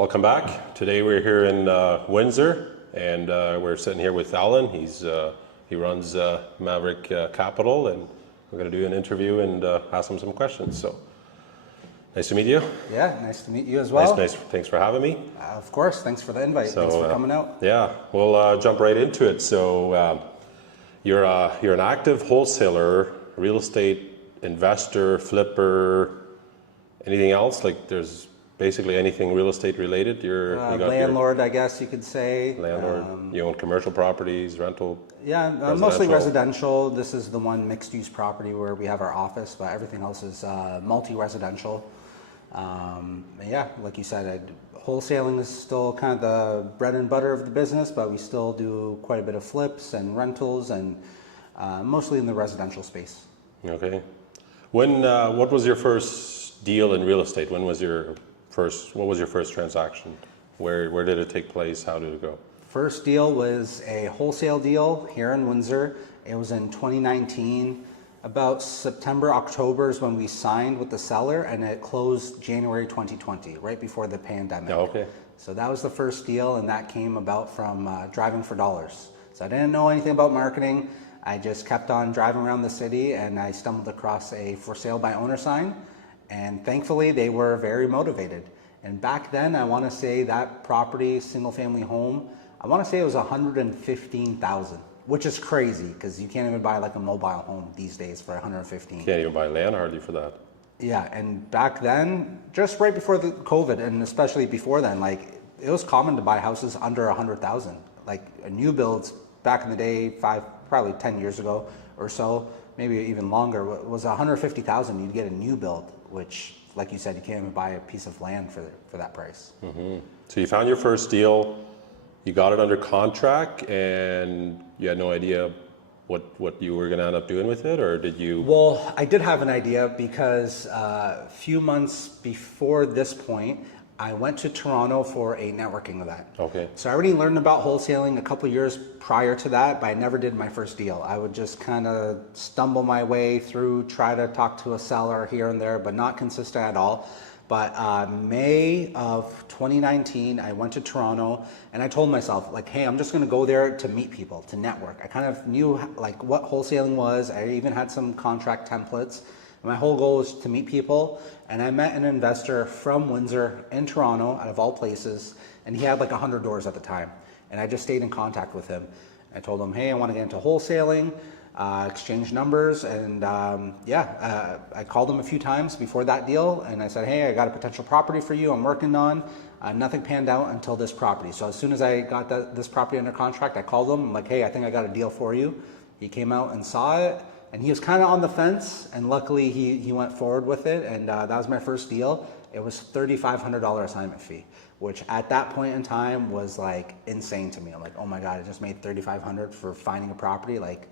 Welcome back. Today we're here in Windsor, and we're sitting here with Alan. He runs Maverick Capital, and we're going to do an interview and ask him some questions. So, nice to meet you. Yeah, nice to meet you as well. Nice. Thanks for having me. Of course. Thanks for the invite. Thanks for coming out. Yeah, we'll jump right into it. So, you're an active wholesaler, real estate investor, flipper. Anything else? Like there's basically anything real estate related. You got landlord, I guess you could say. Landlord. You own commercial properties, rental. Yeah, mostly residential. This is the one mixed-use property where we have our office, but everything else is multi-residential. Yeah, like you said, wholesaling is still kind of the bread and butter of the business, but we still do quite a bit of flips and rentals, and mostly in the residential space. Okay. What was your first deal in real estate? What was your first transaction? Where did it take place? How did it go? First deal was a wholesale deal here in Windsor. It was in 2019. About September, October is when we signed with the seller, and it closed January 2020, right before the pandemic. Oh, okay. So that was the first deal, and that came about from driving for dollars. So I didn't know anything about marketing. I just kept on driving around the city, and I stumbled across a for sale by owner sign. And thankfully, they were very motivated. And back then, I want to say that property, single family home, I want to say it was $115,000, which is crazy because you can't even buy like a mobile home these days for $115,000. You can't even buy land hardly for that. Yeah, and back then, just right before the COVID, and especially before then, like it was common to buy houses under $100,000. Like a new builds back in the day, probably 10 years ago or so, maybe even longer, was $150,000. You'd get a new build, which, like you said, you can't even buy a piece of land for that price. Mm-hmm. So you found your first deal, you got it under contract, and you had no idea what you were going to end up doing with it, or did you? Well, I did have an idea because a few months before this point, I went to Toronto for a networking event. Okay. So I already learned about wholesaling a couple of years prior to that, but I never did my first deal. I would just kind of stumble my way through, try to talk to a seller here and there, but not consistent at all. But May of 2019, I went to Toronto, and I told myself, like, hey, I'm just going to go there to meet people, to network. I kind of knew like what wholesaling was. I even had some contract templates. My whole goal was to meet people, and I met an investor from Windsor in Toronto, out of all places, and he had like 100 doors at the time. And I just stayed in contact with him. I told him, hey, I want to get into wholesaling, exchange numbers, and I called him a few times before that deal, and I said, hey, I got a potential property for you I'm working on. Nothing panned out until this property. So as soon as I got this property under contract, I called him. I'm like, hey, I think I got a deal for you. He came out and saw it. And he was kind of on the fence, and luckily he went forward with it, and that was my first deal. It was $3,500 assignment fee, which at that point in time was like insane to me. I'm like, oh my God, I just made $3,500 for finding a property. Like,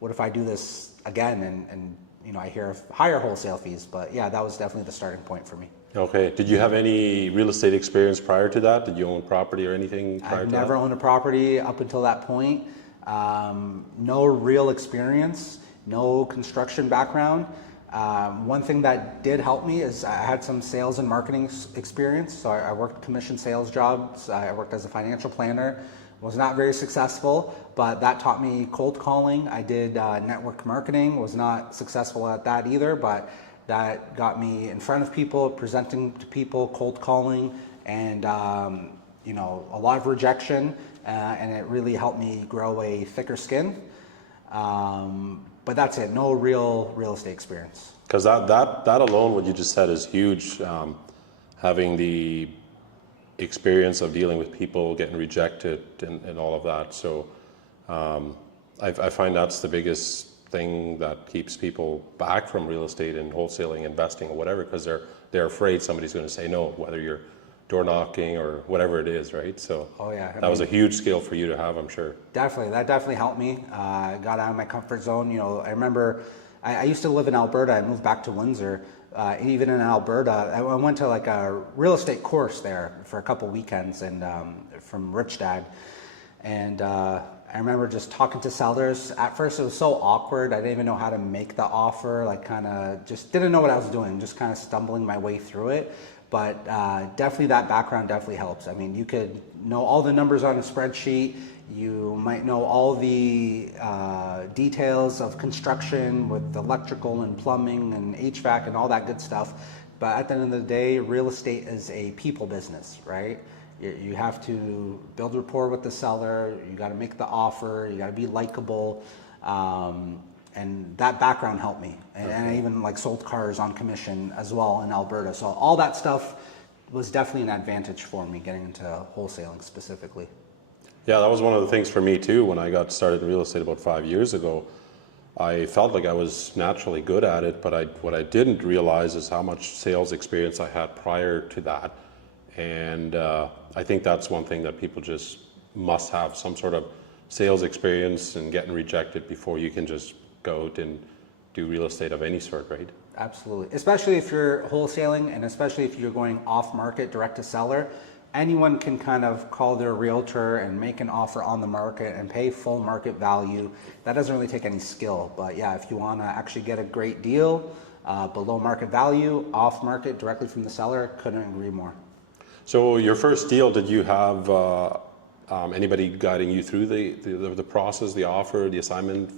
what if I do this again? And you know, I hear of higher wholesale fees, but yeah, that was definitely the starting point for me. Okay. Did you have any real estate experience prior to that? Did you own property or anything prior to that? I've never owned a property up until that point. No real experience. No construction background. One thing that did help me is I had some sales and marketing experience. So I worked commission sales jobs. I worked as a financial planner. Was not very successful, but that taught me cold calling. I did network marketing. Was not successful at that either, but that got me in front of people, presenting to people, cold calling, and you know, a lot of rejection, and it really helped me grow a thicker skin. But that's it, no real estate experience. Because that alone, what you just said, is huge. Having the experience of dealing with people, getting rejected, and all of that. So I find that's the biggest thing that keeps people back from real estate and wholesaling, investing, or whatever, because they're afraid somebody's going to say no, whether you're door knocking or whatever it is, right? So that was a huge skill for you to have, I'm sure. Definitely, that definitely helped me. Got out of my comfort zone. You know, I remember I used to live in Alberta. I moved back to Windsor. Even in Alberta, I went to like a real estate course there for a couple weekends, and from Rich Dad. And I remember just talking to sellers. At first it was so awkward. I didn't even know how to make the offer, like kind of just didn't know what I was doing, just kind of stumbling my way through it. But definitely that background definitely helps. I mean, you could know all the numbers on a spreadsheet. You might know all the details of construction with electrical and plumbing and HVAC and all that good stuff. But at the end of the day, real estate is a people business, right? You have to build rapport with the seller. You got to make the offer. You got to be likable. And that background helped me. And I even like sold cars on commission as well in Alberta. So all that stuff was definitely an advantage for me getting into wholesaling specifically. Yeah, that was one of the things for me too. When I got started in real estate about 5 years ago, I felt like I was naturally good at it, but what I didn't realize is how much sales experience I had prior to that. And I think that's one thing that people just must have, some sort of sales experience and getting rejected before you can just go out and do real estate of any sort, right? Absolutely. Especially if you're wholesaling, and especially if you're going off market direct to seller. Anyone can kind of call their realtor and make an offer on the market and pay full market value. That doesn't really take any skill. But yeah, if you want to actually get a great deal below market value, off market directly from the seller, couldn't agree more. So your first deal, did you have anybody guiding you through the process, the offer, the assignment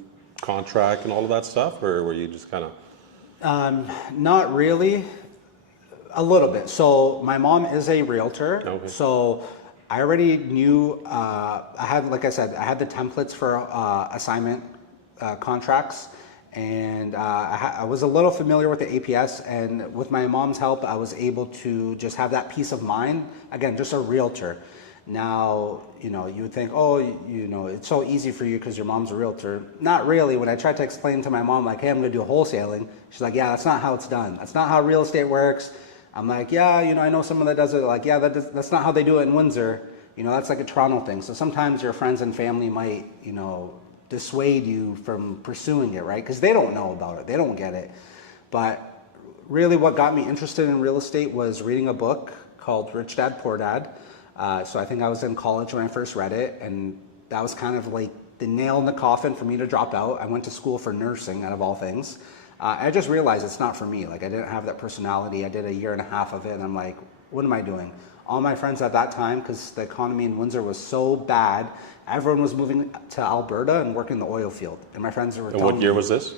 contract and all of that stuff, or were you just kind of? Not really. A little bit. So my mom is a realtor. Okay. So I already knew, I had, like I said, I had the templates for assignment contracts, and I was a little familiar with the APS, and with my mom's help, I was able to just have that peace of mind. Again, just a realtor. Now, you know, you would think, oh, you know, it's so easy for you because your mom's a realtor. Not really. When I tried to explain to my mom, like, hey, I'm going to do wholesaling, she's like, yeah, that's not how it's done. That's not how real estate works. I'm like, yeah, you know, I know someone that does it. Like, yeah, that's not how they do it in Windsor. You know, that's like a Toronto thing. So sometimes your friends and family might, you know, dissuade you from pursuing it, right? Because they don't know about it. They don't get it. But really what got me interested in real estate was reading a book called Rich Dad, Poor Dad. So I think I was in college when I first read it, and that was kind of like the nail in the coffin for me to drop out. I went to school for nursing, out of all things. I just realized it's not for me. Like, I didn't have that personality. I did a year and a half of it, and I'm like, what am I doing? All my friends at that time, because the economy in Windsor was so bad, everyone was moving to Alberta and working the oil field. And my friends were telling me. And what year was this?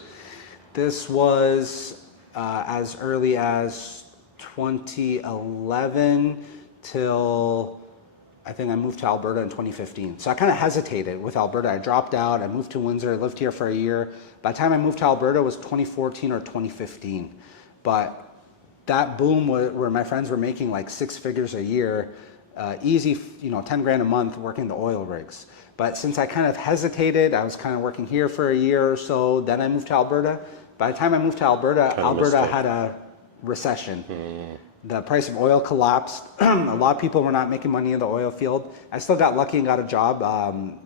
This was as early as 2011 till I think I moved to Alberta in 2015. So I kind of hesitated with Alberta. I dropped out. I moved to Windsor. I lived here for a year. By the time I moved to Alberta, it was 2014 or 2015. But that boom where my friends were making like 6 figures a year, easy, you know, 10 grand a month working the oil rigs. But since I kind of hesitated, I was kind of working here for a year or so. Then I moved to Alberta. By the time I moved to Alberta, Alberta had a recession. The price of oil collapsed. A lot of people were not making money in the oil field. I still got lucky and got a job on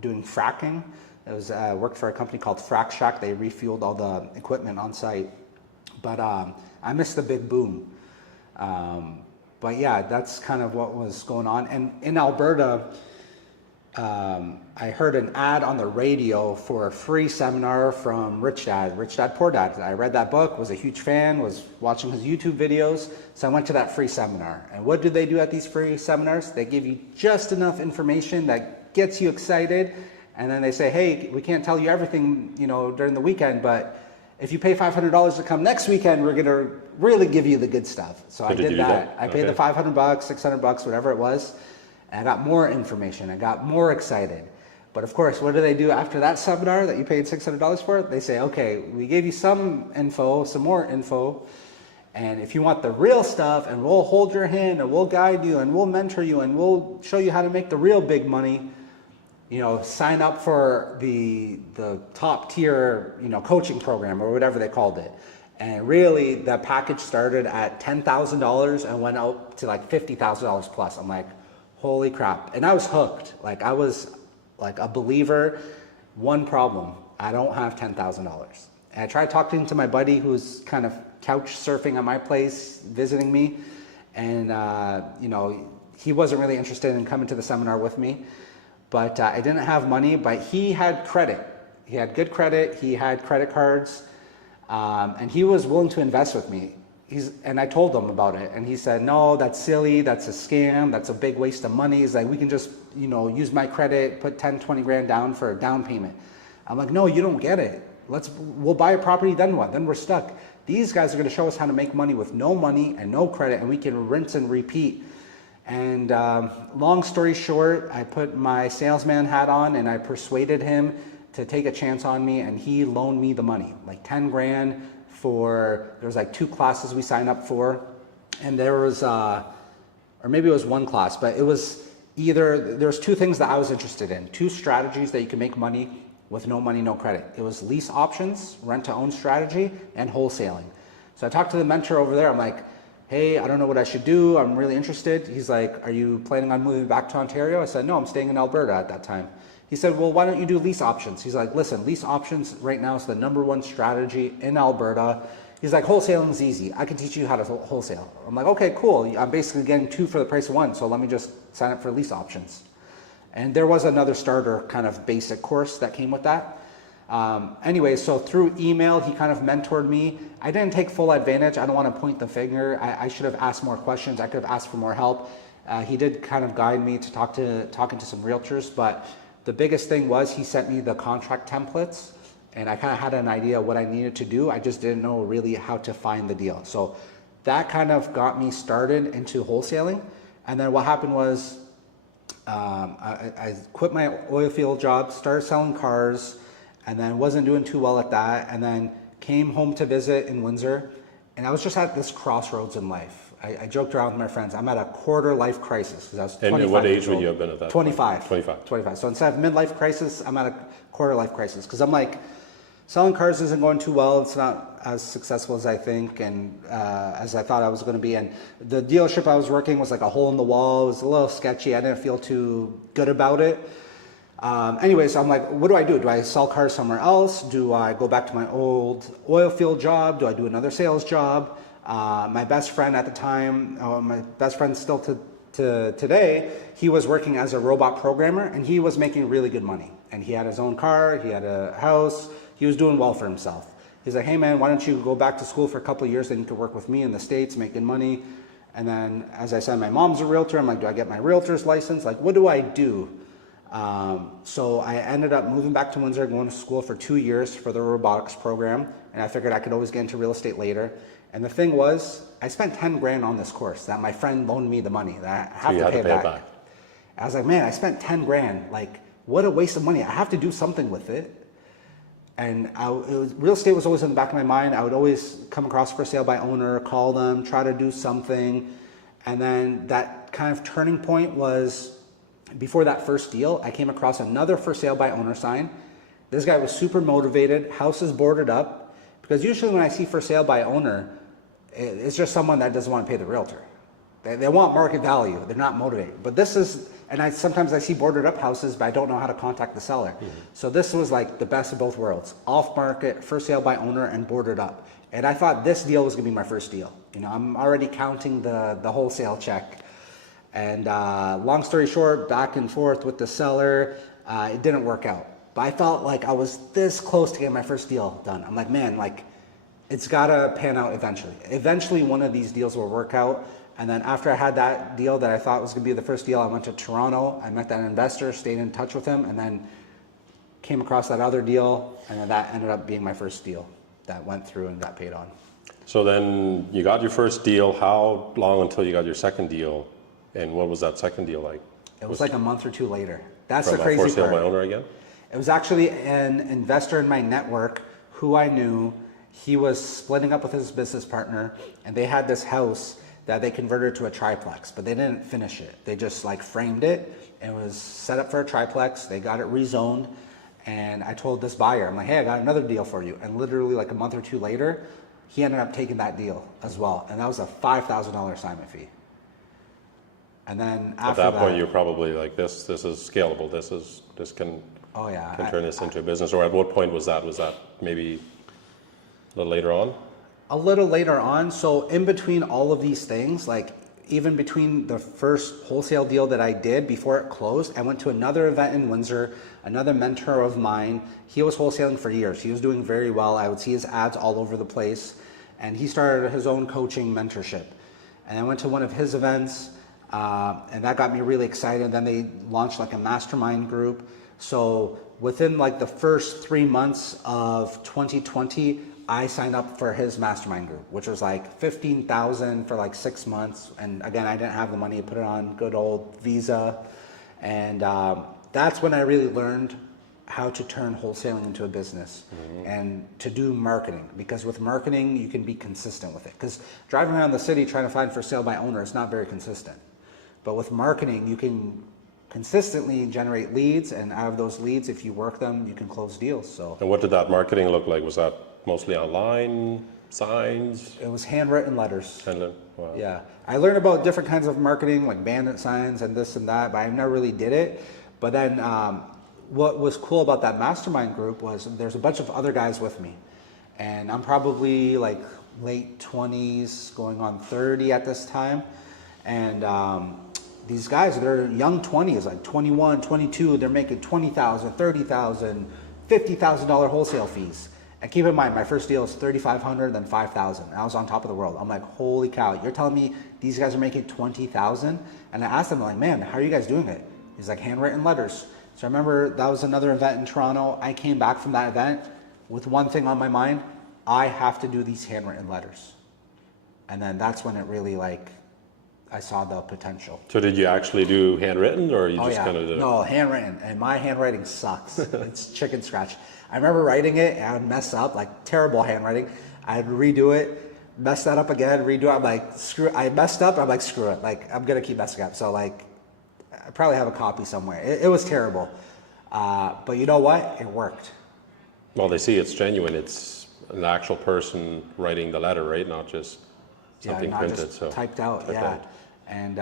doing fracking. It was worked for a company called Frac Shack. They refueled all the equipment on site. But I missed the big boom. But yeah, that's kind of what was going on. And in Alberta, I heard an ad on the radio for a free seminar from Rich Dad, Poor Dad. I read that book, was a huge fan, was watching his YouTube videos. So I went to that free seminar. And what do they do at these free seminars? They give you just enough information that gets you excited. And then they say, hey, we can't tell you everything, you know, during the weekend, but if you pay $500 to come next weekend, we're going to really give you the good stuff. So I did that. I paid the $500, $600, whatever it was. And I got more information. I got more excited. But of course, what do they do after that seminar that you paid $600 for? They say, okay, we gave you some info, some more info. And if you want the real stuff, and we'll hold your hand, and we'll guide you, and we'll mentor you, and we'll show you how to make the real big money, you know, sign up for the top tier, you know, coaching program or whatever they called it. And really, the package started at $10,000 and went out to like $50,000 plus. I'm like, holy crap. And I was hooked. Like, I was like a believer. One problem, I don't have $10,000. And I tried talking to my buddy who's kind of couch surfing at my place, visiting me. And, you know, he wasn't really interested in coming to the seminar with me. But I didn't have money, but he had credit. He had good credit. He had credit cards. And he was willing to invest with me. and I told him about it, and he said, no, that's silly, that's a scam, that's a big waste of money. He's like, we can just, use my credit, put 10, 20 grand down for a down payment. I'm like, no, you don't get it. We'll buy a property, then what? Then we're stuck. These guys are gonna show us how to make money with no money and no credit, and we can rinse and repeat. And long story short, I put my salesman hat on and I persuaded him to take a chance on me, and he loaned me the money, like 10 grand there was like 2 classes we signed up for. And there was, or maybe it was 1 class, but it was there's 2 things that I was interested in, 2 strategies that you can make money with no money, no credit. It was lease options, rent to own strategy, and wholesaling. So I talked to the mentor over there. I'm like, hey, I don't know what I should do. I'm really interested. He's like, are you planning on moving back to Ontario? I said, no, I'm staying in Alberta at that time. He said, well, why don't you do lease options? He's like, listen, lease options right now is the #1 strategy in Alberta. He's like, wholesaling is easy. I can teach you how to wholesale. I'm like, okay, cool. I'm basically getting 2 for the price of 1. So let me just sign up for lease options. And there was another starter kind of basic course that came with that. Anyway, so through email, he kind of mentored me. I didn't take full advantage. I don't want to point the finger. I should have asked more questions. I could have asked for more help. He did kind of guide me to talking to some realtors, but the biggest thing was he sent me the contract templates, and I kind of had an idea what I needed to do. I just didn't know really how to find the deal. So that kind of got me started into wholesaling. And then what happened was I quit my oil field job, started selling cars, and then wasn't doing too well at that, and then came home to visit in Windsor, and I was just at this crossroads in life. I joked around with my friends, I'm at a quarter life crisis, because I was 25 And what age years would old. you have been at that 25. point? 25. 25. So instead of midlife crisis, I'm at a quarter life crisis, because I'm like, selling cars isn't going too well. It's not as successful as I think and as I thought I was going to be. And the dealership I was working was like a hole in the wall. It was a little sketchy. I didn't feel too good about it. Anyways, I'm like, what do? Do I sell cars somewhere else? Do I go back to my old oil field job? Do I do another sales job? My best friend at the time, my best friend still to today, he was working as a robot programmer, and he was making really good money. And he had his own car, he had a house, he was doing well for himself. He's like, hey man, why don't you go back to school for a couple of years, then you could work with me in the States making money. And then, as I said, my mom's a realtor. I'm like, do I get my realtor's license? Like, what do I do? So I ended up moving back to Windsor, going to school for 2 years for the robotics program. And I figured I could always get into real estate later. And the thing was, I spent 10 grand on this course that my friend loaned me the money that I have to pay back. I was like, man, I spent 10 grand. Like, what a waste of money. I have to do something with it. And real estate was always in the back of my mind. I would always come across for sale by owner, call them, try to do something. And then that kind of turning point was before that first deal, I came across another for sale by owner sign. This guy was super motivated, house is boarded up. Because usually when I see for sale by owner, it's just someone that doesn't want to pay the realtor. They want market value. They're not motivated. But this is, and sometimes I see boarded up houses, but I don't know how to contact the seller. Mm-hmm. So this was like the best of both worlds. Off market, for sale by owner, and boarded up. And I thought this deal was gonna be my first deal. I'm already counting the wholesale check. And long story short, back and forth with the seller, it didn't work out. But I felt like I was this close to getting my first deal done. I'm like, man, like, it's gotta pan out eventually. Eventually one of these deals will work out. And then after I had that deal that I thought was gonna be the first deal, I went to Toronto, I met that investor, stayed in touch with him, and then came across that other deal, and then that ended up being my first deal that went through and got paid on. So then you got your first deal. How long until you got your second deal? And what was that second deal like? It was like a month or two later. That's the From a crazy for sale part. by owner again? It was actually an investor in my network who I knew. He was splitting up with his business partner, and they had this house that they converted to a triplex, but they didn't finish it. They just like framed it. It was set up for a triplex. They got it rezoned, and I told this buyer, I'm like, hey, I got another deal for you. And literally like a month or two later, he ended up taking that deal as well, and that was a $5,000 assignment fee. And then after that point, you're probably like, this is scalable. This can turn this into a business. Or at what point was that? Was that maybe a little later on? A little later on. So in between all of these things, like even between the first wholesale deal that I did before it closed, I went to another event in Windsor, another mentor of mine. He was wholesaling for years. He was doing very well. I would see his ads all over the place. and he started his own coaching mentorship. And I went to one of his events, and that got me really excited. Then they launched like a mastermind group. So within like the first 3 months of 2020, I signed up for his mastermind group, which was like $15,000 for like 6 months. And again, I didn't have the money to put it on good old Visa. And that's when I really learned how to turn wholesaling into a business and to do marketing. Because with marketing, you can be consistent with it. Because driving around the city trying to find for sale by owner is not very consistent. But with marketing, you can consistently generate leads, and out of those leads, if you work them, you can close deals. So. And what did that marketing look like? Was that mostly online, signs? It was handwritten letters. Wow. Yeah. I learned about different kinds of marketing, like bandit signs and this and that, but I never really did it. But then what was cool about that mastermind group was there's a bunch of other guys with me. And I'm probably like late 20s, going on 30 at this time. And these guys, they're young 20s, like 21, 22, they're making $20,000, $30,000, $50,000 wholesale fees. And keep in mind, my first deal was $3,500, then $5,000. I was on top of the world. I'm like, holy cow, you're telling me these guys are making $20,000? And I asked them, like, man, how are you guys doing it? He's like, handwritten letters. So I remember that was another event in Toronto. I came back from that event with one thing on my mind: I have to do these handwritten letters. And then that's when it really, like, I saw the potential. So did you actually do handwritten, or you just kind of did it? No, handwritten. And my handwriting sucks. It's chicken scratch. I remember writing it and I would mess up, like terrible handwriting. I'd redo it, mess that up again, redo it. I'm like, screw it. I messed up. I'm like, screw it. Like, I'm going to keep messing up. So like, I probably have a copy somewhere. It was terrible. But you know what? It worked. Well, they see it's genuine. It's an actual person writing the letter, right? Not just something not printed. just So typed out. typed out. And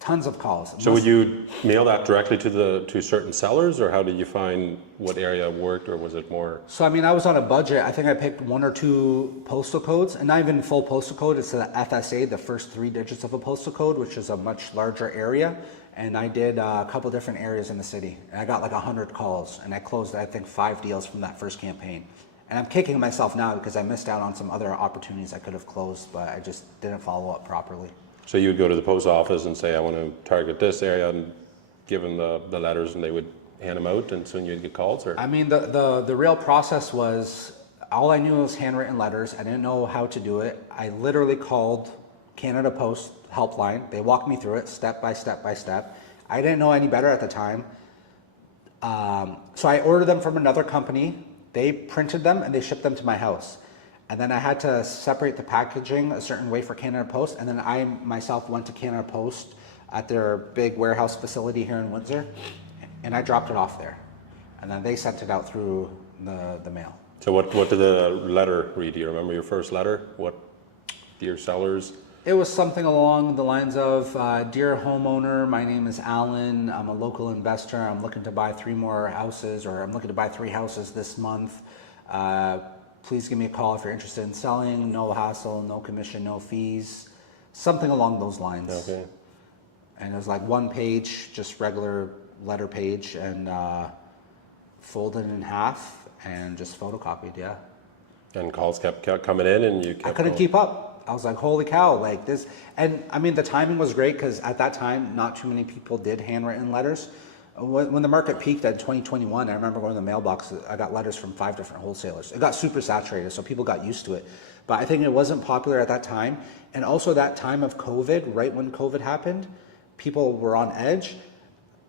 tons of calls. So would you mail that directly to certain sellers, or how did you find what area worked, or was it more? So I mean, I was on a budget. I think I picked 1 or 2 postal codes, and not even full postal code. It's the FSA, the first 3 digits of a postal code, which is a much larger area. And I did a couple different areas in the city, and I got like 100 calls, and I closed, I think, 5 deals from that first campaign. And I'm kicking myself now because I missed out on some other opportunities I could have closed, but I just didn't follow up properly. So you would go to the post office and say, I want to target this area, and give them the letters, and they would hand them out, and soon you'd get calls? Or? I mean, the real process was, all I knew was handwritten letters. I didn't know how to do it. I literally called Canada Post helpline. They walked me through it step by step by step. I didn't know any better at the time. So I ordered them from another company. They printed them and they shipped them to my house. And then I had to separate the packaging a certain way for Canada Post. And then I myself went to Canada Post at their big warehouse facility here in Windsor, and I dropped it off there. And then they sent it out through the mail. So what did the letter read? Do you remember your first letter? What, dear sellers? It was something along the lines of, dear homeowner, my name is Alan. I'm a local investor. I'm looking to buy 3 more houses, or I'm looking to buy 3 houses this month. Please give me a call if you're interested in selling. No hassle, no commission, no fees. Something along those lines. Okay. And it was like 1 page, just regular letter page, and folded in half and just photocopied, yeah. And calls kept coming in, and you kept I couldn't keep up. I was like, holy cow, like this. And I mean, the timing was great because at that time, not too many people did handwritten letters. When the market peaked at 2021, I remember going to the mailbox, I got letters from 5 different wholesalers. It got super saturated, so people got used to it. But I think it wasn't popular at that time. And also that time of COVID, right when COVID happened, people were on edge.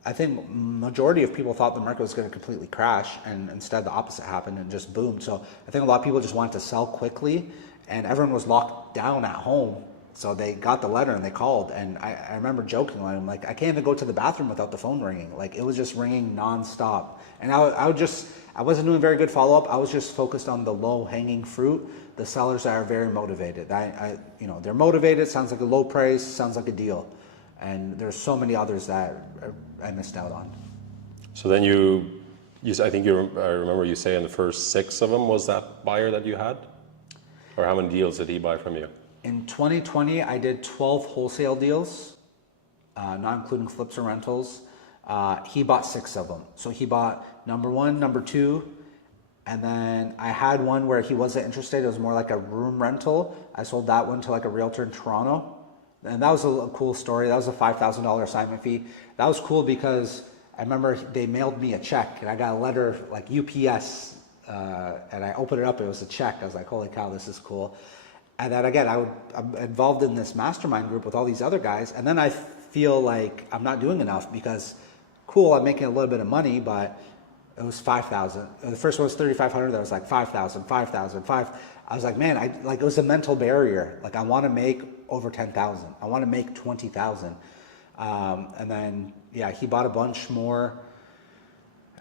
I think majority of people thought the market was going to completely crash, and instead the opposite happened and just boomed. So I think a lot of people just wanted to sell quickly, and everyone was locked down at home. So they got the letter and they called, and I remember joking, I'm like, I can't even go to the bathroom without the phone ringing. Like, it was just ringing nonstop. And I wasn't doing very good follow-up. I was just focused on the low-hanging fruit, the sellers that are very motivated. They're motivated, sounds like a low price, sounds like a deal. And there's so many others that I missed out on. So then I remember you saying the first 6 of them was that buyer that you had? Or how many deals did he buy from you? In 2020, I did 12 wholesale deals, not including flips or rentals. He bought 6 of them. So he bought number 1, number 2, And then I had one where he wasn't interested. It was more like a room rental. I sold that one to like a realtor in Toronto. And that was a cool story. That was a $5,000 assignment fee. That was cool because I remember they mailed me a check and I got a letter like UPS and I opened it up. It was a check. I was like, holy cow, this is cool. And then again, I'm involved in this mastermind group with all these other guys. And then I feel like I'm not doing enough because cool, I'm making a little bit of money, but it was 5,000. The first one was 3,500. That was like 5,000, 5,000, 5. I was like, man, it was a mental barrier. Like I want to make over 10,000. I want to make 20,000. And then, yeah, he bought a bunch more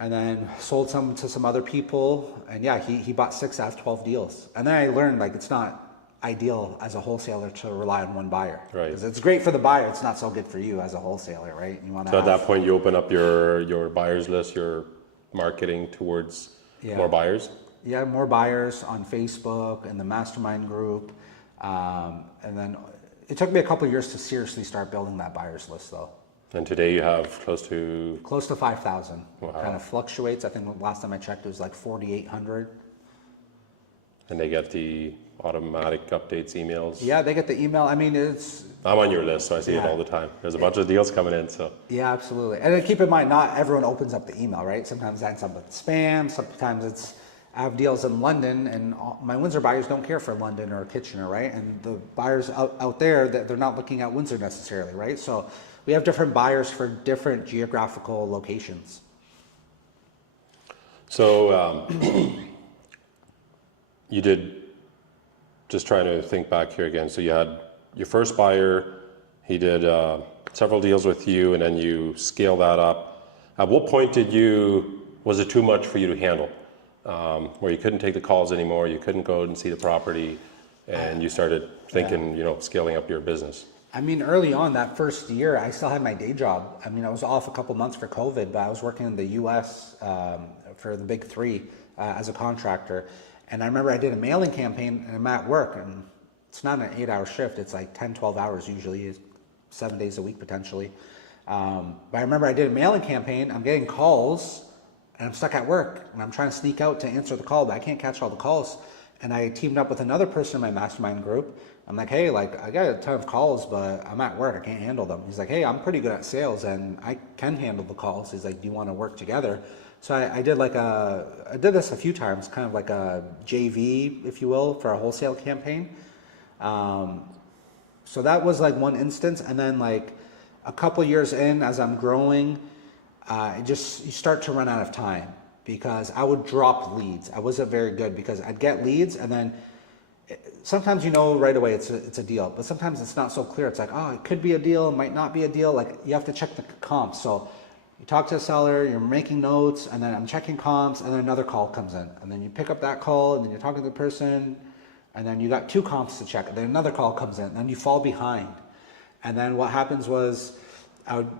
and then sold some to some other people. And yeah, he bought 6 out of 12 deals. And then I learned like, it's not ideal as a wholesaler to rely on one buyer. Right. Because it's great for the buyer. It's not so good for you as a wholesaler, right? You want to. So at that point, you open up your buyers list, your marketing towards more buyers. Yeah, more buyers on Facebook and the mastermind group. And then it took me a couple of years to seriously start building that buyers list though. And today you have close to 5,000. Wow. Kind of fluctuates. I think the last time I checked it was like 4,800. And they get the automatic updates, emails. Yeah, they get the email. I mean, I'm on your list, so I see it all the time. There's a bunch of deals coming in, so. Yeah, absolutely. And then keep in mind, not everyone opens up the email, right? Sometimes that ends up with spam. Sometimes I have deals in London, and my Windsor buyers don't care for London or Kitchener, right? And the buyers out there, they're not looking at Windsor necessarily, right? So we have different buyers for different geographical locations. So you did, just trying to think back here again. So you had your first buyer, he did several deals with you, and then you scale that up. At what point was it too much for you to handle? Where you couldn't take the calls anymore, you couldn't go out and see the property, and you started thinking, scaling up your business? I mean, early on that first year, I still had my day job. I mean, I was off a couple months for COVID, but I was working in the US for the big three as a contractor. And I remember I did a mailing campaign and I'm at work, and it's not an 8-hour shift. It's like 10, 12 hours usually, 7 days a week potentially. But I remember I did a mailing campaign. I'm getting calls and I'm stuck at work and I'm trying to sneak out to answer the call, but I can't catch all the calls. And I teamed up with another person in my mastermind group. I'm like, hey, I got a ton of calls, but I'm at work. I can't handle them. He's like, hey, I'm pretty good at sales and I can handle the calls. He's like, do you want to work together? So I did I did this a few times, kind of like a JV, if you will, for a wholesale campaign. So that was like one instance. And then like a couple years in, as I'm growing, you start to run out of time because I would drop leads. I wasn't very good because I'd get leads and then sometimes right away it's a deal, but sometimes it's not so clear. It's like, oh, it could be a deal, it might not be a deal. Like you have to check the comps. So you talk to a seller, you're making notes, and then I'm checking comps, and then another call comes in. And then you pick up that call, and then you're talking to the person, and then you got 2 comps to check, and then another call comes in, and then you fall behind. And then what happens was I would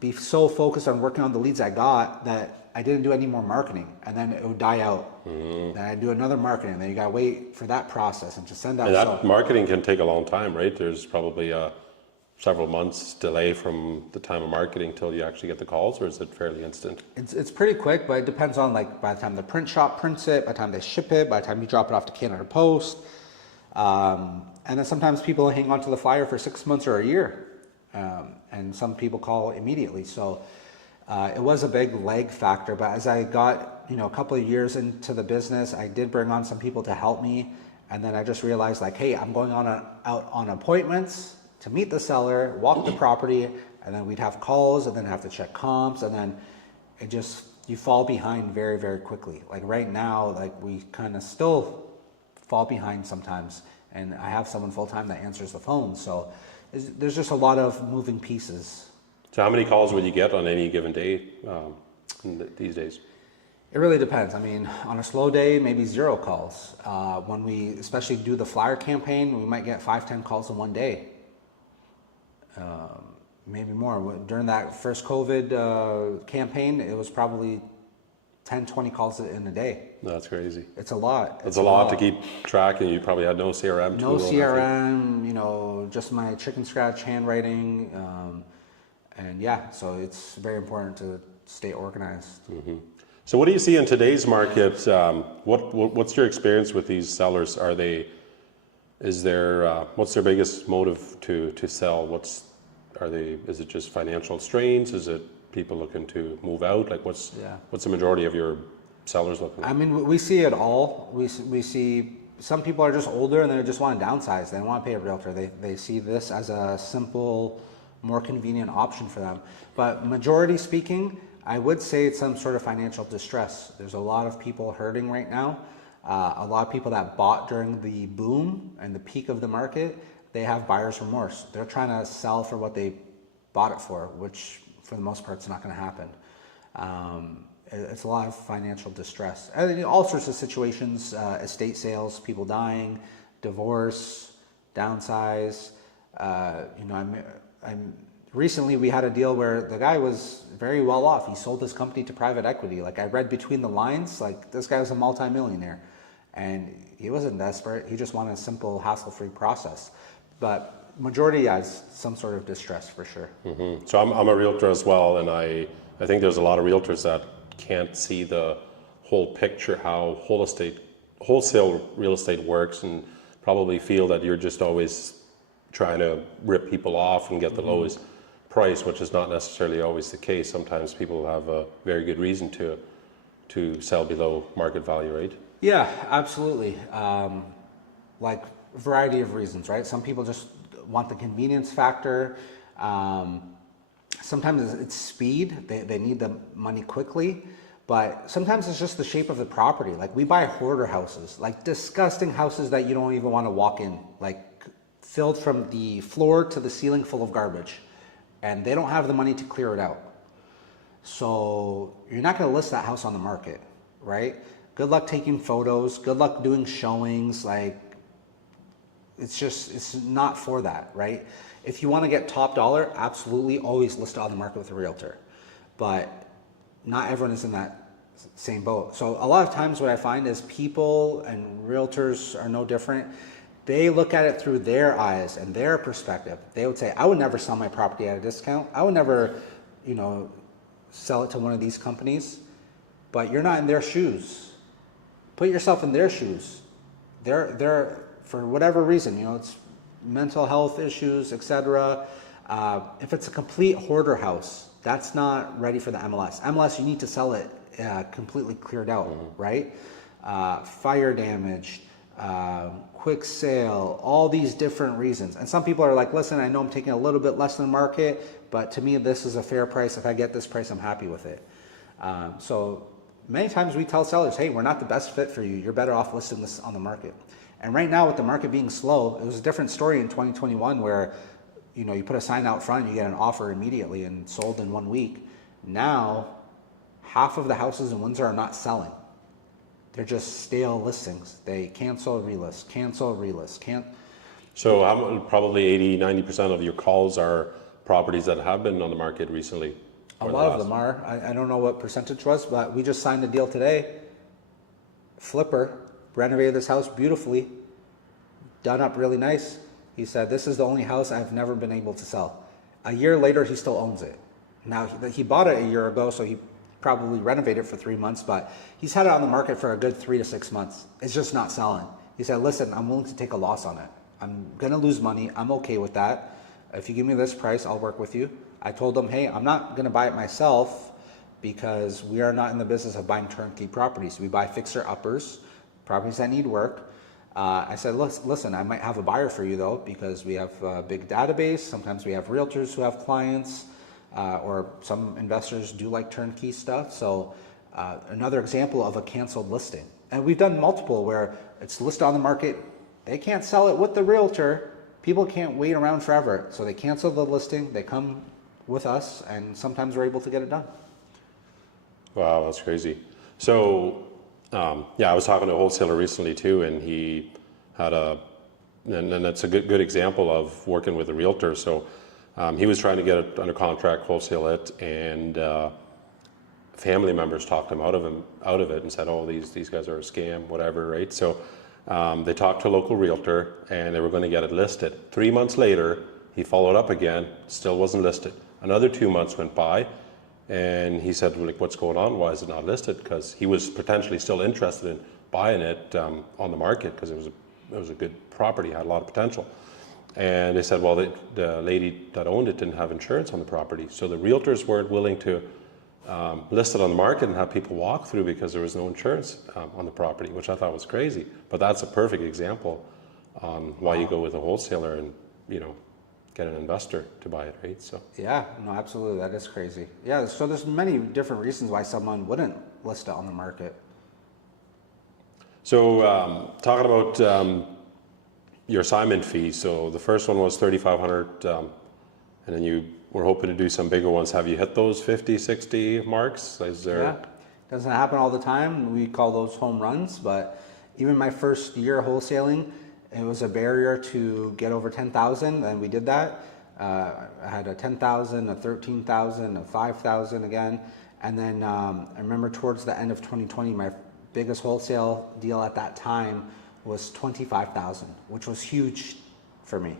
be so focused on working on the leads I got that I didn't do any more marketing, and then it would die out. Mm-hmm. Then I'd do another marketing, and then you gotta wait for that process and to send out. And that marketing can take a long time, right? There's probably several months delay from the time of marketing till you actually get the calls, or is it fairly instant? It's pretty quick, but it depends on by the time the print shop prints it, by the time they ship it, by the time you drop it off to Canada Post. And then sometimes people hang on to the flyer for 6 months or a year. And some people call immediately. So it was a big lag factor, but as I got, a couple of years into the business, I did bring on some people to help me. And then I just realized hey, I'm going out on appointments to meet the seller, walk the property, and then we'd have calls and then have to check comps. And then you fall behind very, very quickly. Like right now, we kind of still fall behind sometimes. And I have someone full-time that answers the phone. So there's just a lot of moving pieces. So how many calls would you get on any given day these days? It really depends. I mean, on a slow day, maybe 0 calls. When we especially do the flyer campaign, we might get 5-10 calls in one day. Maybe more. During that first COVID campaign, it was probably 10-20 calls in a day. That's crazy. It's a lot. It's a lot to keep track, and you probably had no CRM tool. No CRM, just my chicken scratch handwriting. And yeah, so it's very important to stay organized. Mm-hmm. So what do you see in today's market? What's your experience with these sellers? What's their biggest motive to sell? Is it just financial strains? Is it people looking to move out? Like what's the majority of your sellers looking at? I mean, we see it all. We see some people are just older and they just want to downsize. They don't want to pay a realtor. They see this as a simple, more convenient option for them. But majority speaking, I would say it's some sort of financial distress. There's a lot of people hurting right now. A lot of people that bought during the boom and the peak of the market, they have buyer's remorse. They're trying to sell for what they bought it for, which for the most part is not going to happen. It's a lot of financial distress. And all sorts of situations, estate sales, people dying, divorce, downsize. Recently we had a deal where the guy was very well off. He sold his company to private equity. Like I read between the lines, like this guy was a multimillionaire and he wasn't desperate. He just wanted a simple hassle-free process. But majority has some sort of distress for sure. Mm-hmm. So I'm a realtor as well. And I think there's a lot of realtors that can't see the whole picture, how wholesale real estate works, and probably feel that you're just always trying to rip people off and get the lowest price, which is not necessarily always the case. Sometimes people have a very good reason to sell below market value, right? Yeah, absolutely. Like a variety of reasons, right? Some people just want the convenience factor. Sometimes it's speed. They need the money quickly. But sometimes it's just the shape of the property. Like we buy hoarder houses, like disgusting houses that you don't even want to walk in, like filled from the floor to the ceiling full of garbage. And they don't have the money to clear it out. So you're not going to list that house on the market, right? Good luck taking photos. Good luck doing showings. Like it's not for that, right? If you want to get top dollar, absolutely always list it on the market with a realtor. But not everyone is in that same boat. So a lot of times what I find is people, and realtors are no different, they look at it through their eyes and their perspective. They would say, I would never sell my property at a discount. I would never, sell it to one of these companies. But you're not in their shoes. Put yourself in their shoes. They're for whatever reason, it's mental health issues, etc. If it's a complete hoarder house, that's not ready for the MLS. MLS, you need to sell it completely cleared out, right? Fire damage, quick sale, all these different reasons. And some people are like, listen, I know I'm taking a little bit less than market, but to me, this is a fair price. If I get this price, I'm happy with it. So many times we tell sellers, hey, we're not the best fit for you. You're better off listing this on the market. And right now with the market being slow, it was a different story in 2021 where, you put a sign out front, you get an offer immediately and sold in 1 week. Now, half of the houses in Windsor are not selling. They're just stale listings. They cancel, relist, cancel, relist, So probably 80-90% of your calls are properties that have been on the market recently? A lot of them are. I don't know what percentage was, but we just signed a deal today. Flipper renovated this house beautifully, done up really nice. He said, this is the only house I've never been able to sell. A year later, he still owns it. Now, he bought it a year ago, so he probably renovated it for 3 months, but he's had it on the market for a good 3 to 6 months. It's just not selling. He said, listen, I'm willing to take a loss on it. I'm going to lose money. I'm okay with that. If you give me this price, I'll work with you. I told him, hey, I'm not going to buy it myself because we are not in the business of buying turnkey properties. We buy fixer-uppers, properties that need work. I said, listen, I might have a buyer for you though, because we have a big database. Sometimes we have realtors who have clients, or some investors do like turnkey stuff. So another example of a canceled listing. And we've done multiple where it's listed on the market. They can't sell it with the realtor. People can't wait around forever. So they cancel the listing, they come with us, and sometimes we're able to get it done. Wow, that's crazy. So I was talking to a wholesaler recently too, and he had and that's a good example of working with a realtor. So he was trying to get it under contract, wholesale it, and family members talked him out of it and said, oh, these guys are a scam, whatever, right? So they talked to a local realtor and they were going to get it listed. 3 months later, he followed up again, still wasn't listed. Another 2 months went by, And he said, like, what's going on? Why is it not listed? Because he was potentially still interested in buying it on the market because it was a good property, had a lot of potential. And they said, well, the lady that owned it didn't have insurance on the property. So the realtors weren't willing to list it on the market and have people walk through because there was no insurance on the property, which I thought was crazy. But that's a perfect example on why you go with a wholesaler and, get an investor to buy it, right? So Yeah, no, absolutely. That is crazy. Yeah, so there's many different reasons why someone wouldn't list it on the market. So talking about your assignment fee. So the first one was $3,500, and then you were hoping to do some bigger ones. Have you hit those 50, 60 marks? Is there? Yeah, doesn't happen all the time. We call those home runs, but even my first year wholesaling, it was a barrier to get over 10,000, and we did that. I had a 10,000, a 13,000, a 5,000 again, and then I remember towards the end of 2020, my biggest wholesale deal at that time was 25,000, which was huge for me.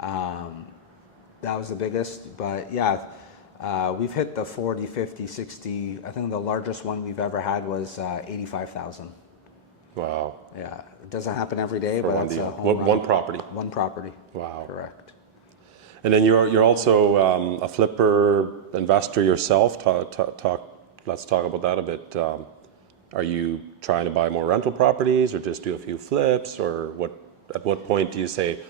That was the biggest, but yeah, we've hit the 40, 50, 60. I think the largest one we've ever had was 85,000. Wow. Yeah, it doesn't happen every day, but that's a one property. One property. Wow. Correct. And then you're also a flipper investor yourself. Let's talk about that a bit. Are you trying to buy more rental properties, or just do a few flips, or what? At what point do you say,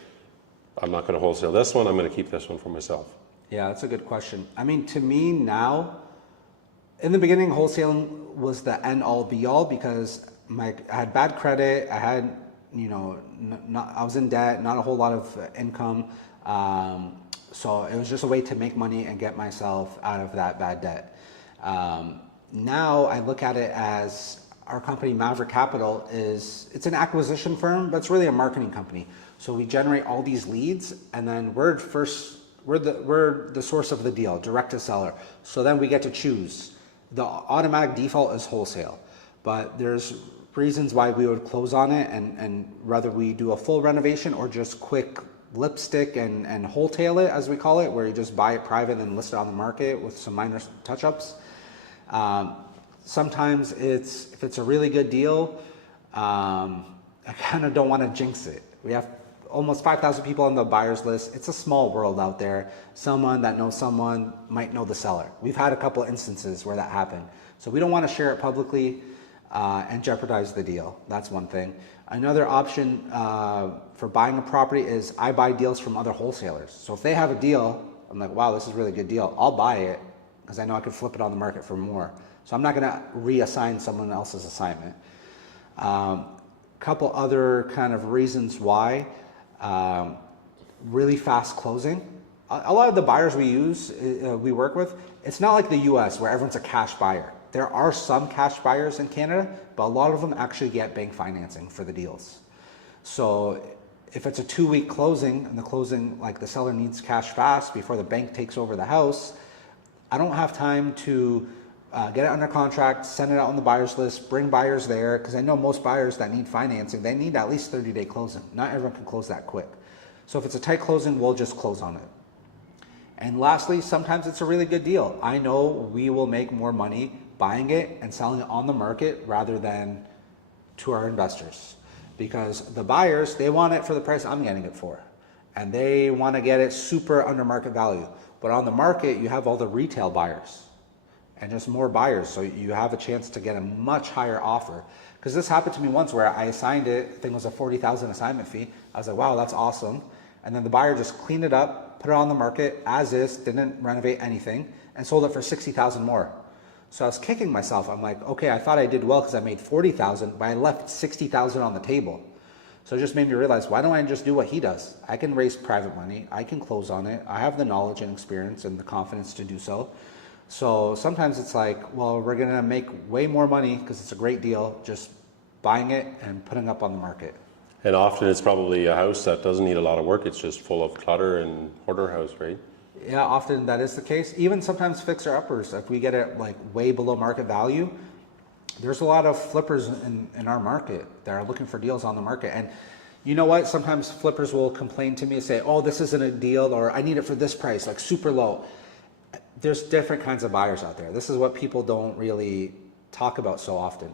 I'm not going to wholesale this one, I'm going to keep this one for myself? Yeah, that's a good question. I mean, to me now, in the beginning, wholesaling was the end all be all because I had bad credit. I had, I was in debt, not a whole lot of income. So it was just a way to make money and get myself out of that bad debt. Now I look at it as our company, Maverick Capital, it's an acquisition firm, but it's really a marketing company. So we generate all these leads, and then we're the source of the deal, direct to seller. So then we get to choose. The automatic default is wholesale, but there's reasons why we would close on it, and whether we do a full renovation or just quick lipstick and wholesale it, as we call it, where you just buy it private and list it on the market with some minor touch-ups. Sometimes if it's a really good deal, I kind of don't want to jinx it. We have almost 5,000 people on the buyer's list. It's a small world out there. Someone that knows someone might know the seller. We've had a couple instances where that happened. So we don't want to share it publicly and jeopardize the deal. That's one thing. Another option for buying a property is I buy deals from other wholesalers. So if they have a deal, I'm like, wow, this is a really good deal. I'll buy it because I know I can flip it on the market for more. So I'm not going to reassign someone else's assignment. Couple other kind of reasons why. Really fast closing. A lot of the buyers we work with, it's not like the US where everyone's a cash buyer. There are some cash buyers in Canada, but a lot of them actually get bank financing for the deals. So if it's a 2-week closing and the closing, like the seller needs cash fast before the bank takes over the house, I don't have time to get it under contract, send it out on the buyer's list, bring buyers there, because I know most buyers that need financing, they need at least 30-day closing. Not everyone can close that quick. So if it's a tight closing, we'll just close on it. And lastly, sometimes it's a really good deal. I know we will make more money buying it and selling it on the market rather than to our investors. Because the buyers, they want it for the price I'm getting it for. And they want to get it super under market value. But on the market, you have all the retail buyers and just more buyers. So you have a chance to get a much higher offer. Because this happened to me once where I assigned it, I think it was a $40,000 assignment fee. I was like, wow, that's awesome. And then the buyer just cleaned it up, put it on the market as is, didn't renovate anything, and sold it for $60,000 more. So I was kicking myself. I'm like, okay, I thought I did well because I made $40,000, but I left $60,000 on the table. So it just made me realize, why don't I just do what he does? I can raise private money. I can close on it. I have the knowledge and experience and the confidence to do so. So sometimes it's like, well, we're going to make way more money because it's a great deal, just buying it and putting up on the market. And often it's probably a house that doesn't need a lot of work. It's just full of clutter and hoarder house, right? Yeah, often that is the case. Even sometimes fixer-uppers, if we get it like way below market value, there's a lot of flippers in our market that are looking for deals on the market. And you know what? Sometimes flippers will complain to me and say, oh, this isn't a deal, or I need it for this price, like super low. there's different kinds of buyers out there. This is what people don't really talk about so often.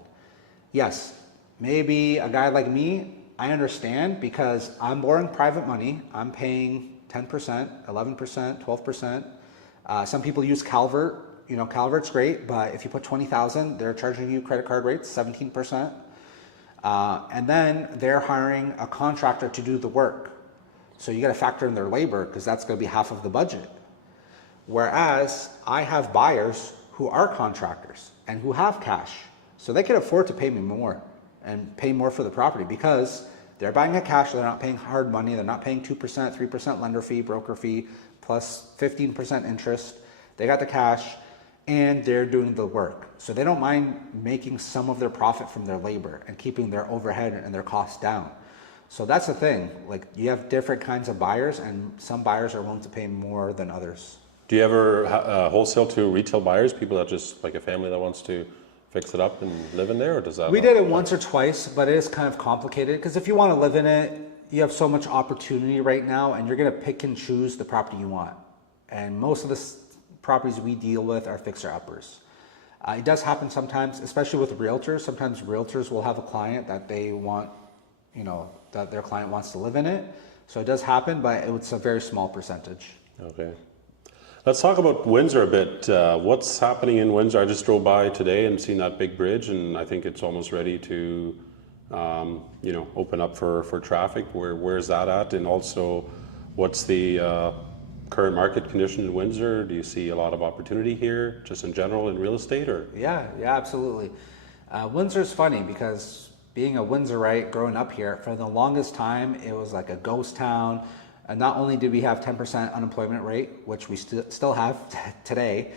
Yes, maybe a guy like me, I understand because I'm borrowing private money. I'm paying 10%, 11%, 12%. Some people use Calvert. You know, Calvert's great, but if you put 20,000, they're charging you credit card rates, 17%. And then they're hiring a contractor to do the work. So you got to factor in their labor because that's going to be half of the budget. Whereas I have buyers who are contractors and who have cash. So they can afford to pay me more and pay more for the property because they're buying it cash. They're not paying hard money. They're not paying 2%, 3% lender fee, broker fee, plus 15% interest. They got the cash and they're doing the work. So they don't mind making some of their profit from their labor and keeping their overhead and their costs down. So that's the thing. Like, you have different kinds of buyers, and some buyers are willing to pay more than others. Do you ever wholesale to retail buyers, people that just, like a family that wants to fix it up and live in there, or does that? We did it once or twice, but it is kind of complicated because if you want to live in it, you have so much opportunity right now, and you're going to pick and choose the property you want. And most of the properties we deal with are fixer-uppers. It does happen sometimes, especially with realtors. Sometimes realtors will have a client that they want, you know, that their client wants to live in it. So it does happen, but it's a very small percentage. Okay. Let's talk about Windsor a bit. What's happening in Windsor? I just drove by today and seen that big bridge, and I think it's almost ready to, you know, open up for traffic. Where's that at? And also, what's the current market condition in Windsor? Do you see a lot of opportunity here, just in general in real estate, or? Yeah, absolutely. Windsor's funny because being a Windsorite, growing up here, for the longest time, it was like a ghost town. And not only did we have 10% unemployment rate, which we still have today,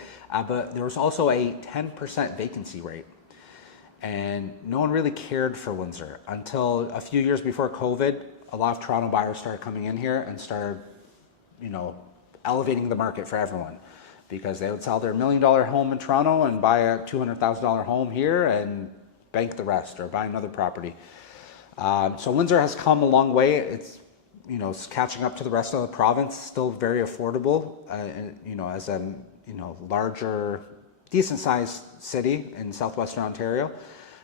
but there was also a 10% vacancy rate. And no one really cared for Windsor until a few years before COVID. A lot of Toronto buyers started coming in here and started, you know, elevating the market for everyone, because they would sell their $1 million home in Toronto and buy a $200,000 home here and bank the rest, or buy another property. So Windsor has come a long way. It's, you know, it's catching up to the rest of the province. Still very affordable, you know, as a, you know, larger, decent sized city in southwestern Ontario.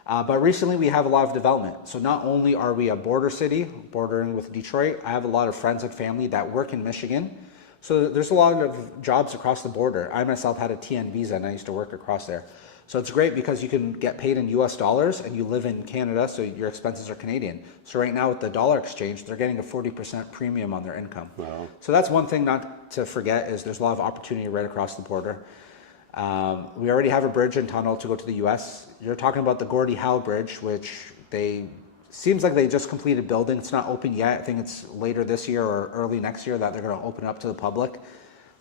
But recently we have a lot of development. So not only are we a border city, bordering with Detroit, I have a lot of friends and family that work in Michigan. So there's a lot of jobs across the border. I myself had a TN visa and I used to work across there. So it's great because you can get paid in US dollars and you live in Canada, so your expenses are Canadian. So right now with the dollar exchange, they're getting a 40% premium on their income. Wow. So that's one thing not to forget, is there's a lot of opportunity right across the border. We already have a bridge and tunnel to go to the US. You're talking about the Gordie Howe Bridge, which seems like they just completed building. It's not open yet. I think it's later this year or early next year that they're going to open up to the public.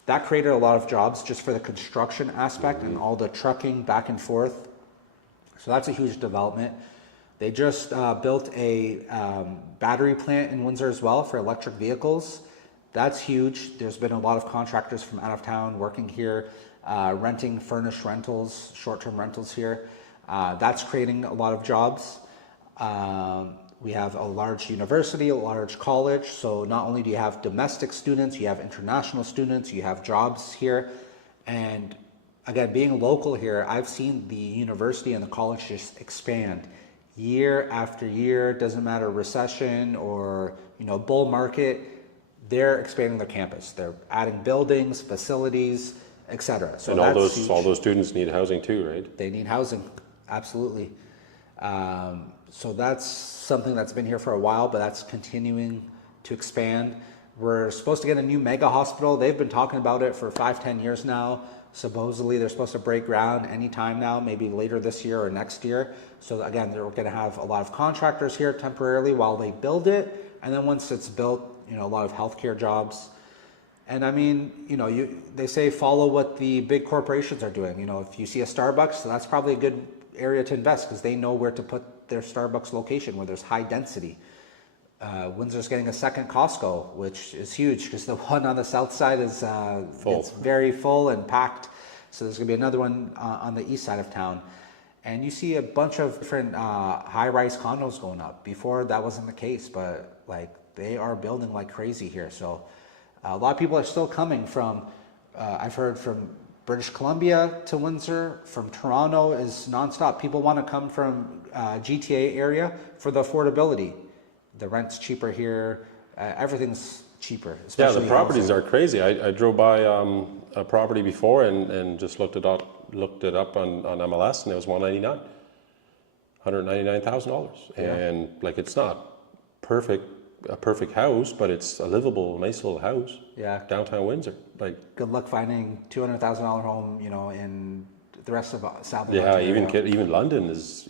That created a lot of jobs just for the construction aspect and all the trucking back and forth. So that's a huge development. They just built a battery plant in Windsor as well for electric vehicles. That's huge. There's been a lot of contractors from out of town working here, renting furnished rentals, short-term rentals here. That's creating a lot of jobs. We have a large university, a large college. So not only do you have domestic students, you have international students, you have jobs here. And again, being local here, I've seen the university and the college just expand year after year. Doesn't matter recession or, you know, bull market, they're expanding their campus. They're adding buildings, facilities, etc. So and all those students need housing too, right? They need housing, absolutely. So that's something that's been here for a while, but that's continuing to expand. We're supposed to get a new mega hospital. They've been talking about it for 5-10 years now. Supposedly they're supposed to break ground anytime now, maybe later this year or next year. So again, they're going to have a lot of contractors here temporarily while they build it. And then once it's built, you know, a lot of healthcare jobs. And I mean, you know, they say follow what the big corporations are doing. You know, if you see a Starbucks, so that's probably a good area to invest because they know where to put their Starbucks location where there's high density. Windsor's getting a second Costco, which is huge because the one on the south side is full. It's very full and packed. So there's going to be another one on the east side of town. And you see a bunch of different high-rise condos going up. Before that wasn't the case, but like they are building like crazy here. So a lot of people are still coming from, I've heard from British Columbia to Windsor, from Toronto is nonstop. People want to come from GTA area for the affordability. The rent's cheaper here. Everything's cheaper. Yeah, the Especially properties housing. are crazy. I drove by a property before and just looked it up on MLS, and it was $199,000. Yeah. And like, it's not a perfect house, but it's a livable, nice little house. Yeah. Downtown Windsor. Like, Good luck finding $200,000 home, in the rest of Southern yeah, Ontario. even London is,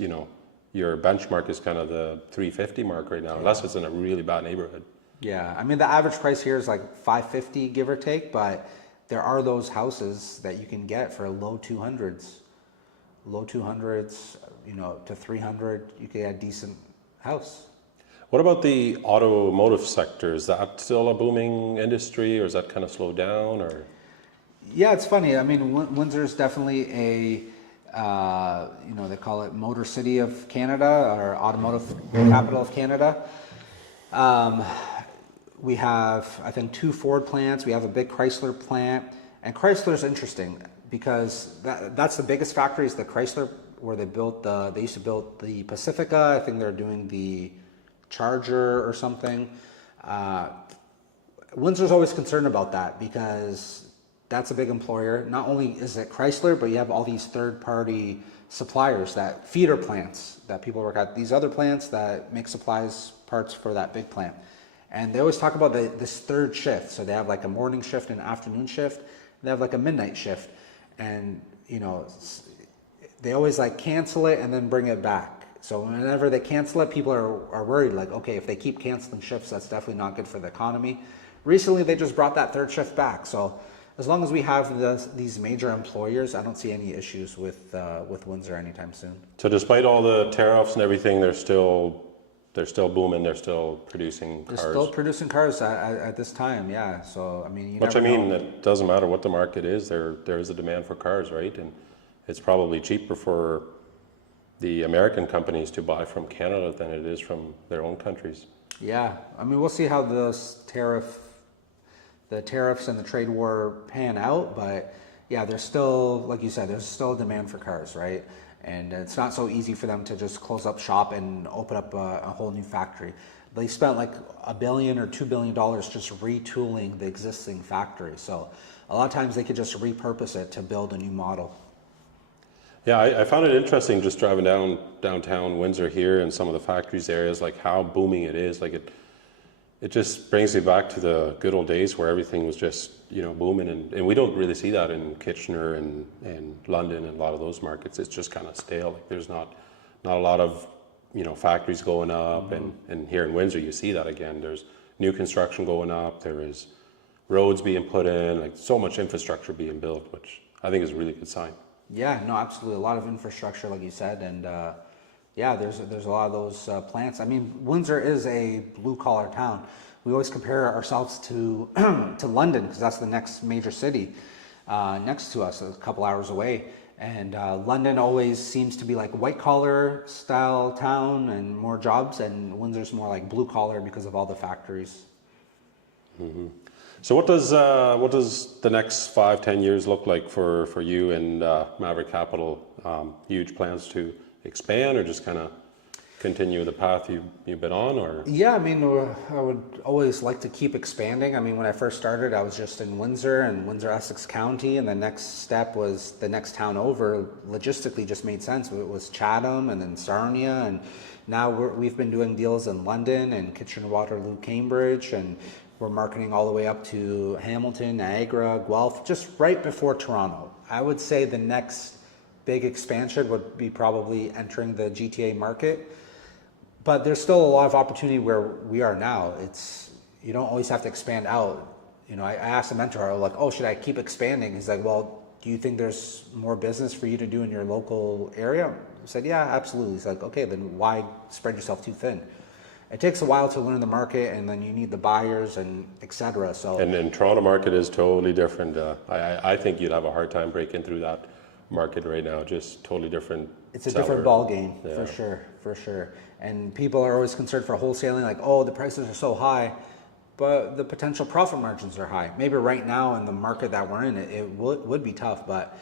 your benchmark is kind of the 350 mark right now, unless it's in a really bad neighborhood. Yeah, I mean the average price here is like 550, give or take, but there are those houses that you can get for low 200s, to 300. You can get a decent house. What about the automotive sector? Is that still a booming industry, or is that kind of slowed down? Or Yeah, it's funny. I mean, Windsor is definitely they call it Motor City of Canada or Automotive Capital of Canada. We have, I think, 2 Ford plants. We have a big Chrysler plant. And Chrysler's interesting because that's the biggest factory is the Chrysler, where they used to build the Pacifica. I think they're doing the Charger or something. Windsor's always concerned about that because that's a big employer. Not only is it Chrysler, but you have all these third-party suppliers, that feeder plants that people work at, these other plants that make supplies, parts for that big plant. And they always talk about this third shift. So they have like a morning shift and afternoon shift. They have like a midnight shift. And, they always like cancel it and then bring it back. So whenever they cancel it, people are worried, like, okay, if they keep canceling shifts, that's definitely not good for the economy. Recently, they just brought that third shift back. So as long as we have these major employers, I don't see any issues with Windsor anytime soon. so, despite all the tariffs and everything, they're still booming. They're still producing cars. They're still producing cars at this time, yeah. So I mean, It doesn't matter what the market is. There is a demand for cars, right? And it's probably cheaper for the American companies to buy from Canada than it is from their own countries. Yeah, I mean, we'll see how the tariffs and the trade war pan out, but yeah, there's still, like you said, there's still a demand for cars, right? And it's not so easy for them to just close up shop and open up a whole new factory. They spent like $1 billion or $2 billion just retooling the existing factory. So a lot of times they could just repurpose it to build a new model. Yeah, I found it interesting just driving downtown Windsor here and some of the factories areas, like how booming it is. Like it just brings me back to the good old days where everything was just, booming. And we don't really see that in Kitchener and London and a lot of those markets. It's just kind of stale. Like there's not a lot of, factories going up. Mm-hmm. And here in Windsor, you see that again. There's new construction going up. There is roads being put in, like so much infrastructure being built, which I think is a really good sign. Yeah, no, absolutely. A lot of infrastructure, like you said, and there's a lot of those plants. I mean, Windsor is a blue-collar town. We always compare ourselves to to London because that's the next major city next to us, a couple hours away. And London always seems to be like a white-collar style town and more jobs, and Windsor's more like blue-collar because of all the factories. Mm-hmm. So what does the next 5-10 years look like for you and Maverick Capital? Huge plans to expand, or just kind of continue the path you've been on, or? Yeah, I mean, I would always like to keep expanding. I mean, when I first started, I was just in Windsor and Windsor Essex County, and the next step was the next town over. Logistically, just made sense. It was Chatham, and then Sarnia, and now we've been doing deals in London and Kitchener, Waterloo, Cambridge, and we're marketing all the way up to Hamilton, Niagara, Guelph, just right before Toronto. I would say the next big expansion would be probably entering the GTA market. But there's still a lot of opportunity where we are now. You don't always have to expand out. I asked a mentor, like, oh, should I keep expanding? He's like, well, do you think there's more business for you to do in your local area? I said, yeah, absolutely. He's like, okay, then why spread yourself too thin? It takes a while to learn the market, and then you need the buyers and et cetera. So, and Toronto market is totally different. I think you'd have a hard time breaking through that market right now. Just totally different. It's a different ball game, for sure. And people are always concerned for wholesaling, like, oh, the prices are so high. but the potential profit margins are high. Maybe right now in the market that we're in, it would be tough, but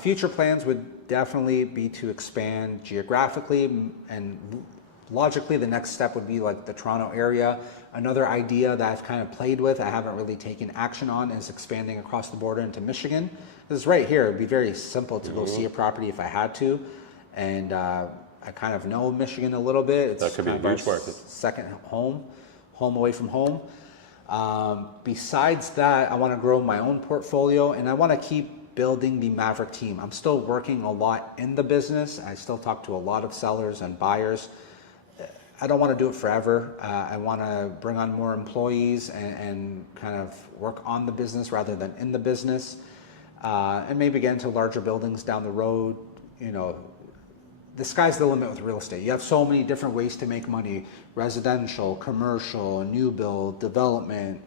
future plans would definitely be to expand geographically, and logically the next step would be like the Toronto area. Another idea that I've kind of played with, I haven't really taken action on, is expanding across the border into Michigan. This is right here. It'd be very simple to go see a property if I had to, and I kind of know Michigan a little bit. It's That could be a huge market. Second home away from home. Besides that, I want to grow my own portfolio, and I want to keep building the Maverick team. I'm still working a lot in the business. I still talk to a lot of sellers and buyers. I don't want to do it forever. I want to bring on more employees and kind of work on the business rather than in the business, and maybe get into larger buildings down the road. You know, the sky's the limit with real estate. You have so many different ways to make money: residential, commercial, new build, development,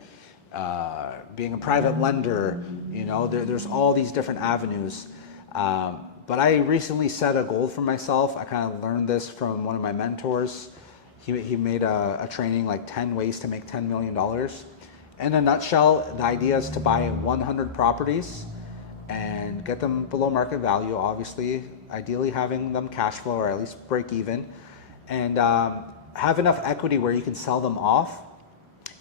being a private lender. You know, there's all these different avenues. But I recently set a goal for myself. I kind of learned this from one of my mentors. He made a training, like 10 ways to make $10 million. In a nutshell, the idea is to buy 100 properties and get them below market value, obviously, ideally having them cash flow or at least break even, and have enough equity where you can sell them off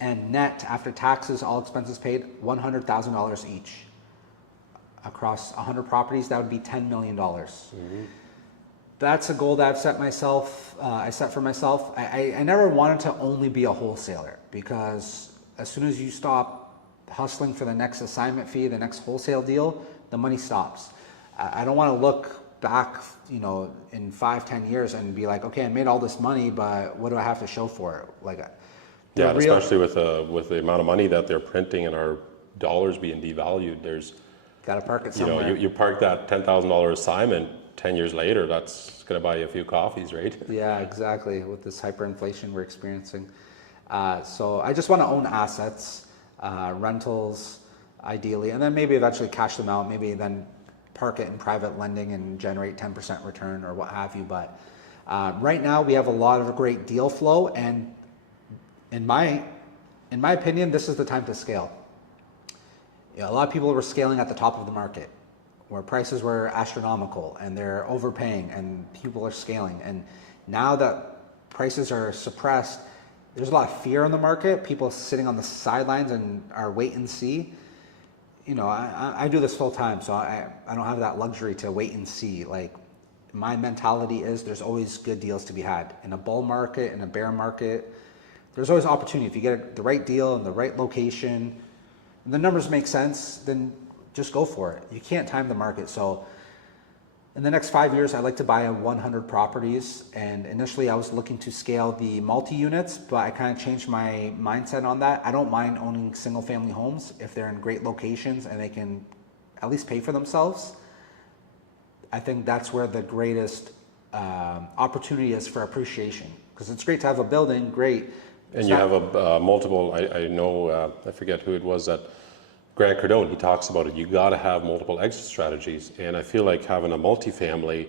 and net, after taxes, all expenses paid, $100,000 each. Across 100 properties, that would be $10 million. Mm-hmm. That's a goal that I've set myself. I set for myself. I never wanted to only be a wholesaler, because as soon as you stop hustling for the next assignment fee, the next wholesale deal, the money stops. I don't want to look back, you know, in 5-10 years and be like, okay, I made all this money, but what do I have to show for it? Like, yeah, especially with the amount of money that they're printing and our dollars being devalued, there's got to park it somewhere. You know, you park that $10,000 assignment. 10 years later, that's going to buy you a few coffees, right? Yeah, exactly. With this hyperinflation we're experiencing. So I just want to own assets, rentals, ideally, and then maybe eventually cash them out, maybe then park it in private lending and generate 10% return or what have you. But right now we have a lot of great deal flow, and in my opinion, this is the time to scale. You know, a lot of people were scaling at the top of the market, where prices were astronomical and they're overpaying and people are scaling. And now that prices are suppressed, there's a lot of fear in the market. People sitting on the sidelines and are wait and see. You know, I do this full time, so I don't have that luxury to wait and see. Like, my mentality is there's always good deals to be had. In a bull market, in a bear market, there's always opportunity. If you get the right deal in the right location, and the numbers make sense, then just go for it. You can't time the market. So in the next 5 years, I'd like to buy 100 properties. And initially I was looking to scale the multi-units, but I kind of changed my mindset on that. I don't mind owning single family homes if they're in great locations and they can at least pay for themselves. I think that's where the greatest opportunity is for appreciation, because it's great to have a building, great. And you have a multiple, I know, I forget who it was that Grant Cardone, he talks about it. You got to have multiple exit strategies, and I feel like having a multifamily,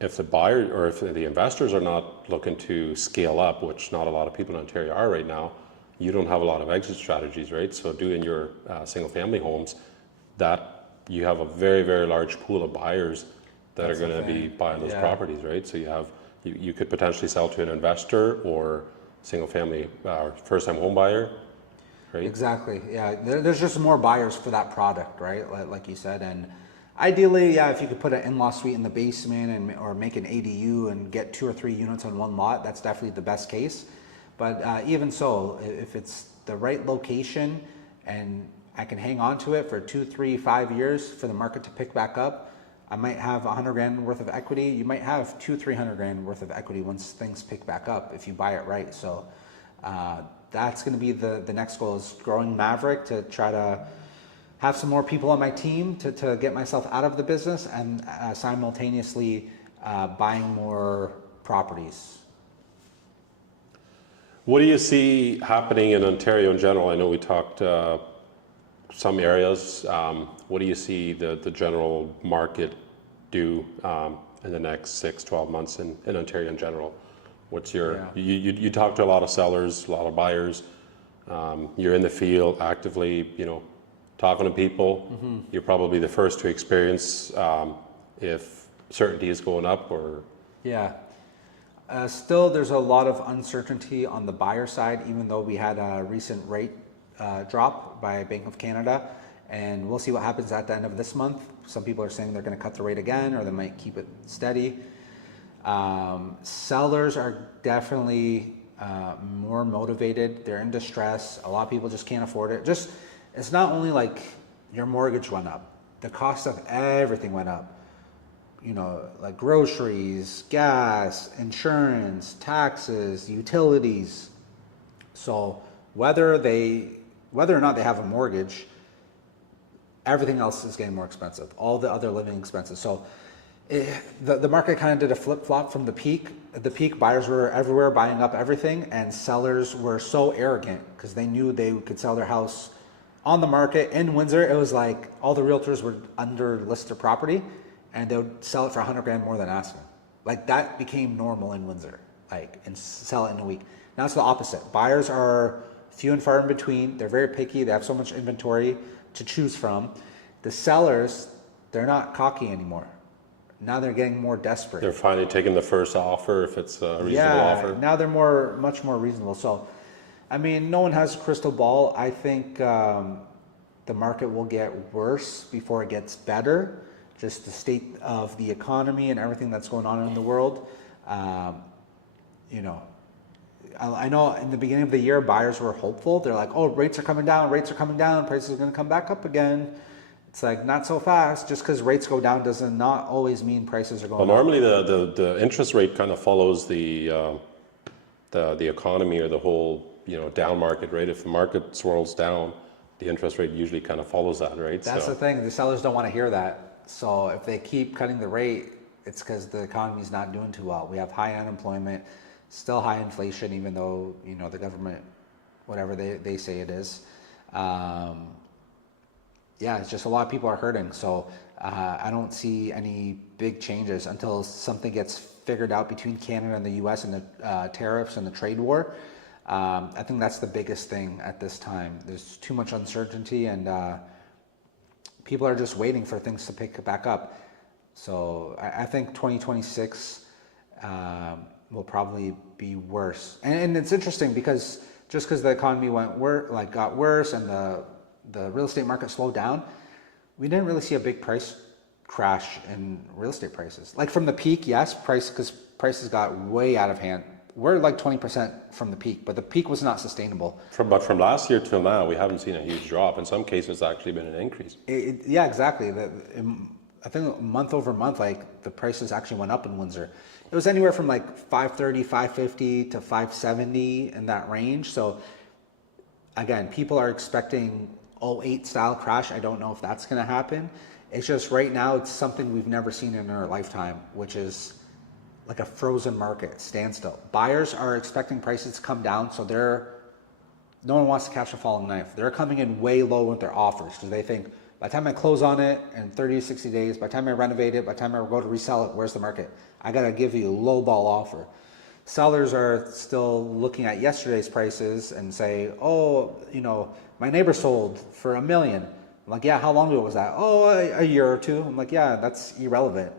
if the buyer or if the investors are not looking to scale up, which not a lot of people in Ontario are right now, you don't have a lot of exit strategies, right? So doing your single-family homes, that you have a very, very large pool of buyers that are going to be buying those properties, right? So you could potentially sell to an investor or single-family first-time home buyer. Right. Exactly. Yeah. There's just more buyers for that product, right? Like you said. And ideally, yeah, if you could put an in-law suite in the basement or make an ADU and get 2 or 3 units on one lot, that's definitely the best case. But even so, if it's the right location and I can hang on to it for 2, 3, 5 years for the market to pick back up, I might have $100,000 worth of equity. You might have $200,000-300,000 worth of equity once things pick back up if you buy it right. So that's going to be the next goal, is growing Maverick, to try to have some more people on my team to get myself out of the business, and simultaneously buying more properties. What do you see happening in Ontario in general? I know we talked some areas. What do you see the general market do in the next 6-12 months in Ontario in general? What's your, Yeah. you talk to a lot of sellers, a lot of buyers. You're in the field actively, talking to people. You're probably the first to experience if certainty is going up or. Yeah. Still, there's a lot of uncertainty on the buyer side, even though we had a recent rate drop by Bank of Canada, and we'll see what happens at the end of this month. Some people are saying they're going to cut the rate again, or they might keep it steady. Sellers are definitely more motivated. They're in distress. A lot of people just can't afford it. It's not only like your mortgage went up, the cost of everything went up. Like groceries, gas, insurance, taxes, utilities. So whether or not they have a mortgage, everything else is getting more expensive. All the other living expenses. So the market kind of did a flip-flop from the peak. At the peak, buyers were everywhere buying up everything, and sellers were so arrogant because they knew they could sell their house on the market in Windsor. It was like all the realtors would under list their property, and they would sell it for $100,000 more than asking. Like that became normal in Windsor, and sell it in a week. Now it's the opposite. Buyers are few and far in between. They're very picky. They have so much inventory to choose from. The sellers, they're not cocky anymore. Now they're getting more desperate. They're finally taking the first offer if it's a reasonable offer. Now they're much more reasonable. So, no one has a crystal ball. I think the market will get worse before it gets better. Just the state of the economy and everything that's going on in the world. I know in the beginning of the year, buyers were hopeful. They're like, oh, rates are coming down, prices are going to come back up again. It's like, not so fast. Just because rates go down does not always mean prices are going up. Well, normally the interest rate kind of follows the economy or the whole, down market rate. If the market swirls down, the interest rate usually kind of follows that, right? That's the thing. The sellers don't want to hear that. So if they keep cutting the rate, it's because the economy's not doing too well. We have high unemployment, still high inflation, even though, the government, whatever they say it is. It's just a lot of people are hurting. So I don't see any big changes until something gets figured out between Canada and the US and the tariffs and the trade war. I think that's the biggest thing at this time. There's too much uncertainty, and people are just waiting for things to pick back up. So I think 2026 will probably be worse. And it's interesting because just because the economy got worse and the real estate market slowed down, we didn't really see a big price crash in real estate prices. Like from the peak, yes, because prices got way out of hand. We're like 20% from the peak, but the peak was not sustainable. But from last year till now, we haven't seen a huge drop. In some cases, it's actually been an increase. Yeah, exactly. I think month over month, the prices actually went up in Windsor. It was anywhere from like 530, 550 to 570 in that range. So again, people are expecting 08 style crash. I don't know if that's going to happen. It's just right now, it's something we've never seen in our lifetime, which is like a frozen market, standstill. Buyers are expecting prices to come down, so no one wants to catch a falling knife. They're coming in way low with their offers because they think, by the time I close on it in 30 to 60 days, by the time I renovate it, by the time I go to resell it, where's the market? I got to give you a low ball offer. Sellers are still looking at yesterday's prices and say, oh, my neighbor sold for $1 million. I'm like, yeah, how long ago was that? Oh, a year or two. I'm like, yeah, that's irrelevant.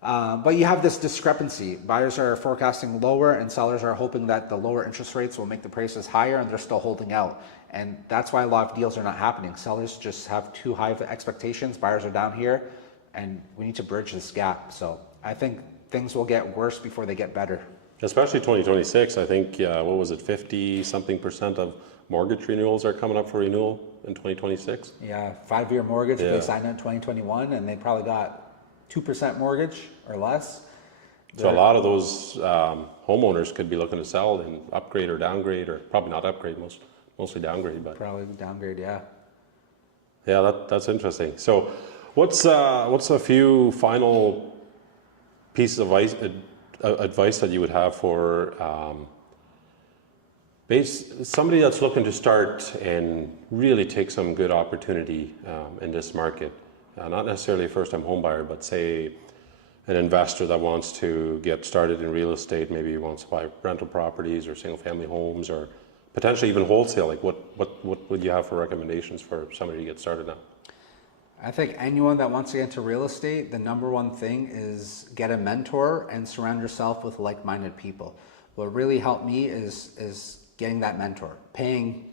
But you have this discrepancy. Buyers are forecasting lower, and sellers are hoping that the lower interest rates will make the prices higher, and they're still holding out. And that's why a lot of deals are not happening. Sellers just have too high of expectations. Buyers are down here, and we need to bridge this gap. So I think things will get worse before they get better. Especially 2026, I think, 50-something% of mortgage renewals are coming up for renewal in 2026. Yeah, 5-year mortgage, They signed in 2021, and they probably got 2% mortgage or less. So a lot of those homeowners could be looking to sell and upgrade or downgrade, or probably not upgrade, mostly downgrade. But probably downgrade, yeah. Yeah, that's interesting. So what's a few final pieces of advice that you would have for somebody that's looking to start and really take some good opportunity in this market? Not necessarily a first-time home buyer, but say an investor that wants to get started in real estate, maybe wants to buy rental properties or single family homes or potentially even wholesale, like what would you have for recommendations for somebody to get started now? I think anyone that wants to get into real estate, the number one thing is get a mentor and surround yourself with like-minded people. What really helped me is getting that mentor, paying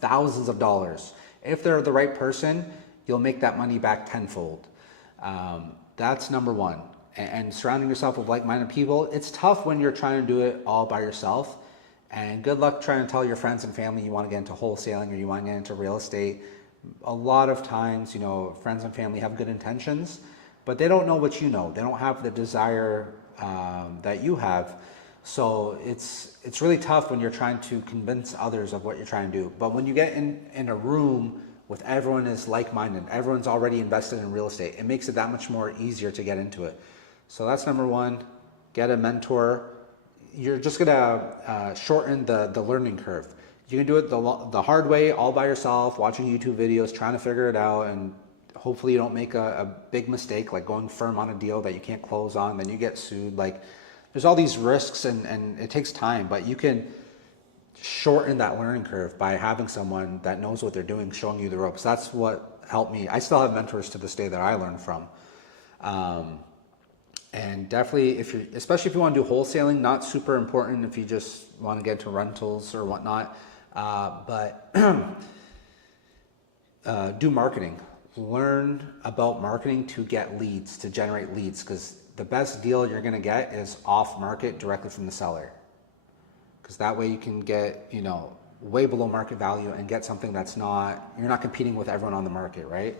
thousands of dollars. If they're the right person, you'll make that money back tenfold. That's number one. And surrounding yourself with like-minded people. It's tough when you're trying to do it all by yourself. And good luck trying to tell your friends and family you want to get into wholesaling or you want to get into real estate. A lot of times, friends and family have good intentions, but they don't know what you know. They don't have the desire that you have. So it's really tough when you're trying to convince others of what you're trying to do. But when you get in a room with everyone is like-minded, everyone's already invested in real estate, it makes it that much more easier to get into it. So that's number one, get a mentor. You're just gonna shorten the learning curve. You can do it the hard way, all by yourself, watching YouTube videos, trying to figure it out, and hopefully you don't make a big mistake, like going firm on a deal that you can't close on, then you get sued. Like, there's all these risks and it takes time, but you can shorten that learning curve by having someone that knows what they're doing, showing you the ropes. That's what helped me. I still have mentors to this day that I learned from. And definitely, especially if you want to do wholesaling, not super important if you just want to get into rentals or whatnot. But do marketing. Learn about marketing to get leads, to generate leads, because the best deal you're going to get is off market directly from the seller. Because that way you can get, way below market value and get something you're not competing with everyone on the market, right?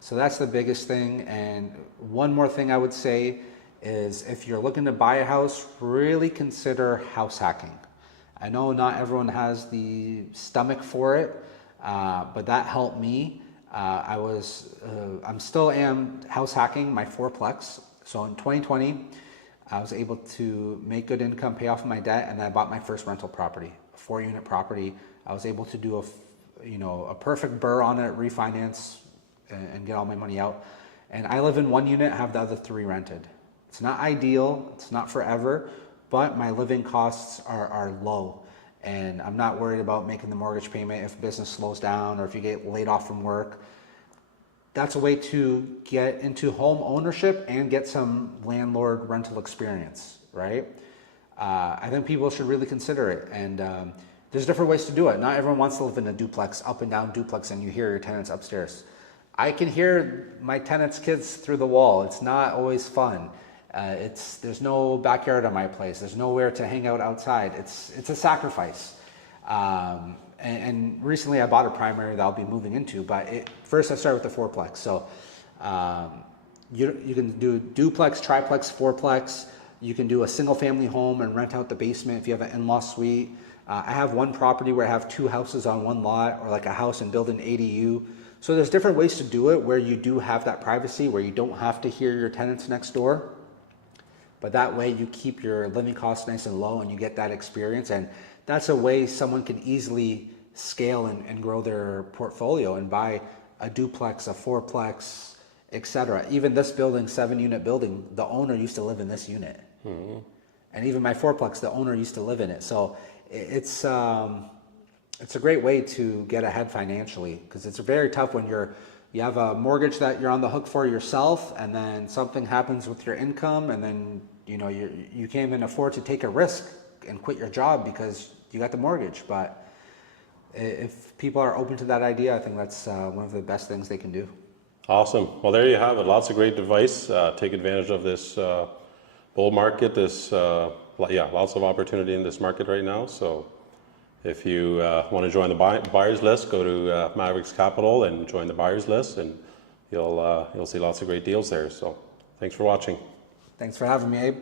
So that's the biggest thing. And one more thing I would say is if you're looking to buy a house, really consider house hacking. I know not everyone has the stomach for it, but that helped me. I'm still house hacking my fourplex. So in 2020, I was able to make good income, pay off my debt, and then I bought my first rental property, a 4-unit property. I was able to do a perfect burr on it, refinance, and get all my money out. And I live in 1 unit, have the other 3 rented. It's not ideal, it's not forever, but my living costs are low. And I'm not worried about making the mortgage payment if business slows down or if you get laid off from work. That's a way to get into home ownership and get some landlord rental experience, right? I think people should really consider it. And there's different ways to do it. Not everyone wants to live in a duplex, up and down duplex, and you hear your tenants upstairs. I can hear my tenants' kids through the wall. It's not always fun. There's no backyard at my place. There's nowhere to hang out outside. It's a sacrifice. And recently I bought a primary that I'll be moving into, but first I started with the fourplex. So you can do duplex, triplex, fourplex. You can do a single family home and rent out the basement if you have an in-law suite. I have one property where I have 2 houses on one lot, or like a house and build an ADU. So there's different ways to do it where you do have that privacy, where you don't have to hear your tenants next door. But that way you keep your living costs nice and low and you get that experience. And that's a way someone can easily scale and grow their portfolio and buy a duplex, a fourplex, etc. Even this building, 7-unit building, the owner used to live in this unit. Mm-hmm. And even my fourplex, the owner used to live in it. So it's a great way to get ahead financially, because it's very tough when you have a mortgage that you're on the hook for yourself, and then something happens with your income, and then you can't even afford to take a risk and quit your job because you got the mortgage. But if people are open to that idea, I think that's one of the best things they can do. Awesome. Well, there you have it. Lots of great advice. Take advantage of this bull market. Lots of opportunity in this market right now. So if you want to join the buyers list, go to Mavericks Capital and join the buyers list, and you'll see lots of great deals there. So thanks for watching. Thanks for having me, Abe.